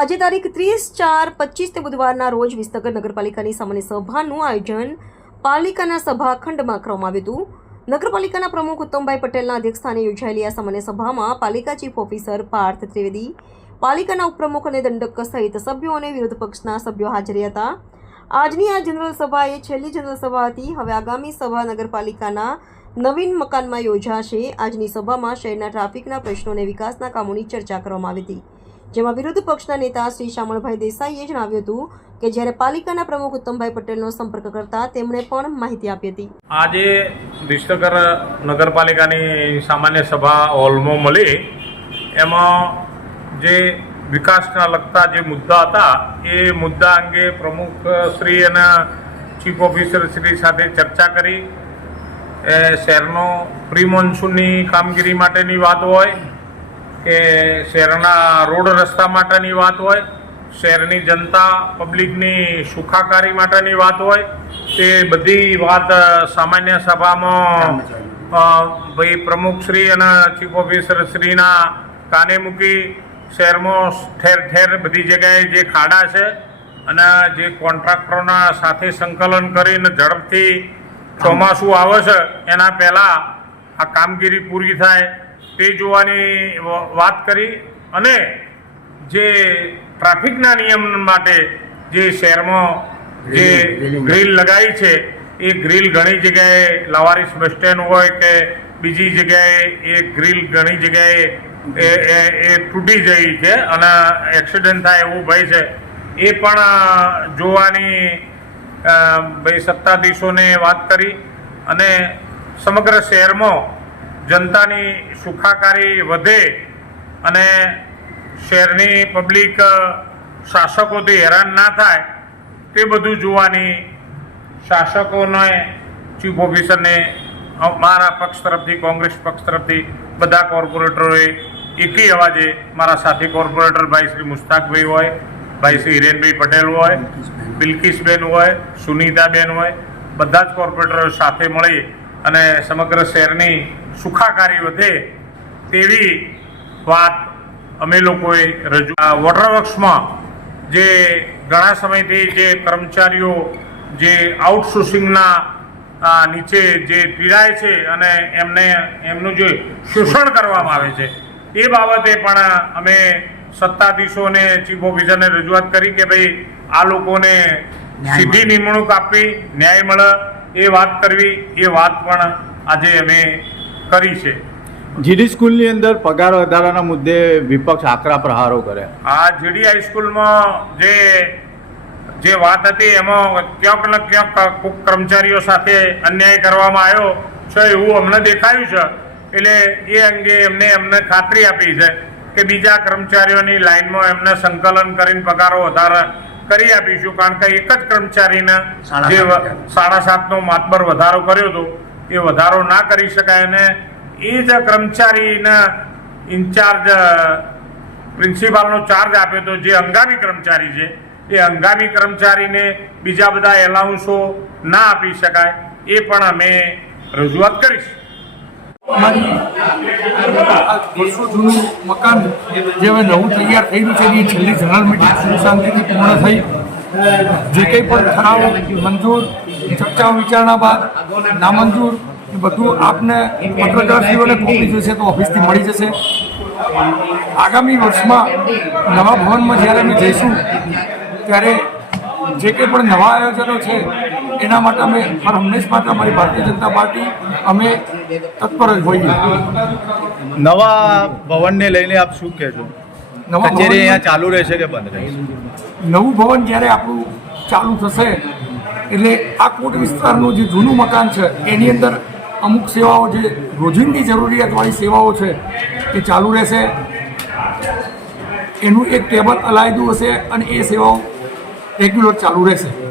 આજે તારીખ ત્રીસ ચાર પચીસ તે બુધવારના રોજ વિસનગર નગરપાલિકાની સામાન્ય સભાનું આયોજન પાલિકાના સભાખંડમાં કરવામાં આવ્યું હતું. નગરપાલિકાના પ્રમુખ ઉત્તમભાઈ પટેલના અધ્યક્ષસ્થાને યોજાયેલી આ સામાન્ય સભામાં પાલિકા ચીફ ઓફિસર પાર્થ ત્રિવેદી, પાલિકાના ઉપપ્રમુખ અને દંડક સહિત સભ્યો અને વિરોધ પક્ષના સભ્યો હાજર હતા. આજની આ જનરલ સભા એ છેલ્લી જનરલ સભા હતી. હવે આગામી સભા નગરપાલિકાના નવીન મકાનમાં યોજાશે. આજની સભામાં શહેરના ટ્રાફિકના પ્રશ્નો અને વિકાસના કામોની ચર્ચા કરવામાં આવી હતી. જેમાં વિરોધ પક્ષના નેતા શ્રી શામળભાઈ દેસાઈએ જણાવ્યું હતું કે જ્યારે પાલિકાના પ્રમુખ ઉત્તમભાઈ પટેલનો સંપર્ક કરતા તેમણે પણ માહિતી આપી હતી. આજે વિસનગર નગરપાલિકાની સામાન્ય સભા હોલમાં મળી. એમાં જે વિકાસના લગતા જે મુદ્દા હતા, એ મુદ્દા અંગે પ્રમુખ શ્રી અને ચીફ ઓફિસર શ્રી સાથે ચર્ચા કરી. શહેરનો પ્રી મોન્સૂનની કામગીરી માટેની વાત હોય કે શહેરના રોડ રસ્તા માટેની વાત હોય, શહેરની જનતા પબ્લિકની સુખાકારી માટેની વાત હોય, તે બધી વાત સામાન્ય સભામાં ભાઈ પ્રમુખશ્રી અને ચીફ ઓફિસર શ્રીના કાને મૂકી શહેરમાં ઠેર ઠેર બધી જગ્યાએ જે ખાડા છે અને જે કોન્ટ્રાક્ટરોના સાથે સંકલન કરીને ઝડપથી ચોમાસું આવે છે, એના પહેલાં આ કામગીરી પૂરી થાય તે જોવાની વાત કરી અને જે ટ્રાફિકના નિયમ માટે જે શહેરમાં જે ગ્રીલ લગાવી. છે એ ગ્રીલ ઘણી જગ્યાએ લાવારીસ બસ સ્ટેન્ડ હોય કે બીજી જગ્યાએ એ ગ્રીલ ઘણી જગ્યાએ એ એ એ તૂટી જઈ છે અને એક્સિડન્ટ થાય એવું ભય છે. એ પણ જોવાની ભાઈ સત્તાધીશોને વાત કરી અને સમગ્ર શહેરમાં જનતાની સુખાકારી વધે અને શહેરની પબ્લિક શાસકોથી હેરાન ના થાય તે બધું જોવાની શાસકોને ચીફ ઓફિસરને મારા પક્ષ તરફથી કોંગ્રેસ પક્ષ તરફથી બધા કોર્પોરેટરોએ એકી અવાજે મારા સાથી કોર્પોરેટર ભાઈ શ્રી મુસ્તાકભાઈ હોય ભાઈ શ્રી હિરેનભાઈ પટેલ હોય બિલકિસબેન હોય સુનીતાબેન હોય બધા જ કોર્પોરેટરો સાથે મળી અને સમગ્ર શહેરની સુખાકારી વધે તેવી વાત અમે લોકોએ રજૂ વોટરવર્ક્સમાં જે ઘણા સમયથી જે કર્મચારીઓ જે આઉટસોર્સિંગના નીચે જે પીડાય છે અને એમને એમનું જે શોષણ કરવામાં આવે છે એ બાબતે પણ અમે સત્તાધીશોને ચીફ ઓફિસરને રજૂઆત કરી કે ભાઈ આ લોકોને સીધી નિમણૂક આપવી ન્યાય મળે એ વાત કરવી એ વાત પણ આજે અમે કરી છે. જીડી સ્કૂલની અંદર પગાર વધારાના મુદ્દે વિપક્ષ આકરા પ્રહારો કરે આ જીડી હાઈસ્કૂલમાં જે જે વાત હતી એમાં ક્યાંક ને ક્યાંક કોઈક કર્મચારીઓ સાથે અન્યાય કરવામાં આવ્યો છે એવું અમને દેખાયું છે. એટલે એ અંગે એમને એમને ખાતરી આપી છે કે બીજા કર્મચારીઓની લાઈનમાં એમને સંકલન કરીને પગારો વધારે કરી આપીશું. કારણ કે એક જ કર્મચારીને જે સાડા સાતનો માતબર વધારો કર્યો હતો એ વધારો ના કરી શકાય અને એ જ કર્મચારીના ઇન્ચાર્જ પ્રિન્સિપાલનો ચાર્જ આપ્યો હતો જે હંગામી કર્મચારી છે એ હંગામી કર્મચારીને બીજા બધા એલાઉન્સો ના આપી શકાય એ પણ અમે રજૂઆત કરીશું. અમારી વર્ષો જૂનું મકાન જે હવે નવું તૈયાર થયેલું છે એની છેલ્લી જનરલ મિટિંગ શાંતિથી પૂર્ણ થઈ જે કંઈ પણ ઠરાવો મંજૂર ચર્ચા વિચારણા બાદ નામંજૂર એ બધું આપને પત્રકારશ્રીઓને કોપી જોઈશે તો ઓફિસથી મળી જશે. આગામી વર્ષમાં નવા ભવનમાં જ્યારે અમે જઈશું ત્યારે જે કંઈ પણ નવા આયોજનો છે એના માટે અમે હર હંમેશ માટે અમારી ભારતીય જનતા પાર્ટી અમે તત્પર જ હોઈએ. નવા ભવનને લઈને આપ શું કહેશો? નવા કચેરી અહીંયા ચાલુ રહેશે કે બંધ રહેશે? નવું ભવન જ્યારે આપણું ચાલુ થશે એટલે આ કોટ વિસ્તારનું જે જૂનું મકાન છે એની અંદર અમુક સેવાઓ જે રોજિંદી જરૂરિયાતવાળી સેવાઓ છે એ ચાલુ રહેશે. એનું એક ટેબલ અલાયદું હશે અને એ સેવાઓ રેગ્યુલર ચાલુ રહેશે.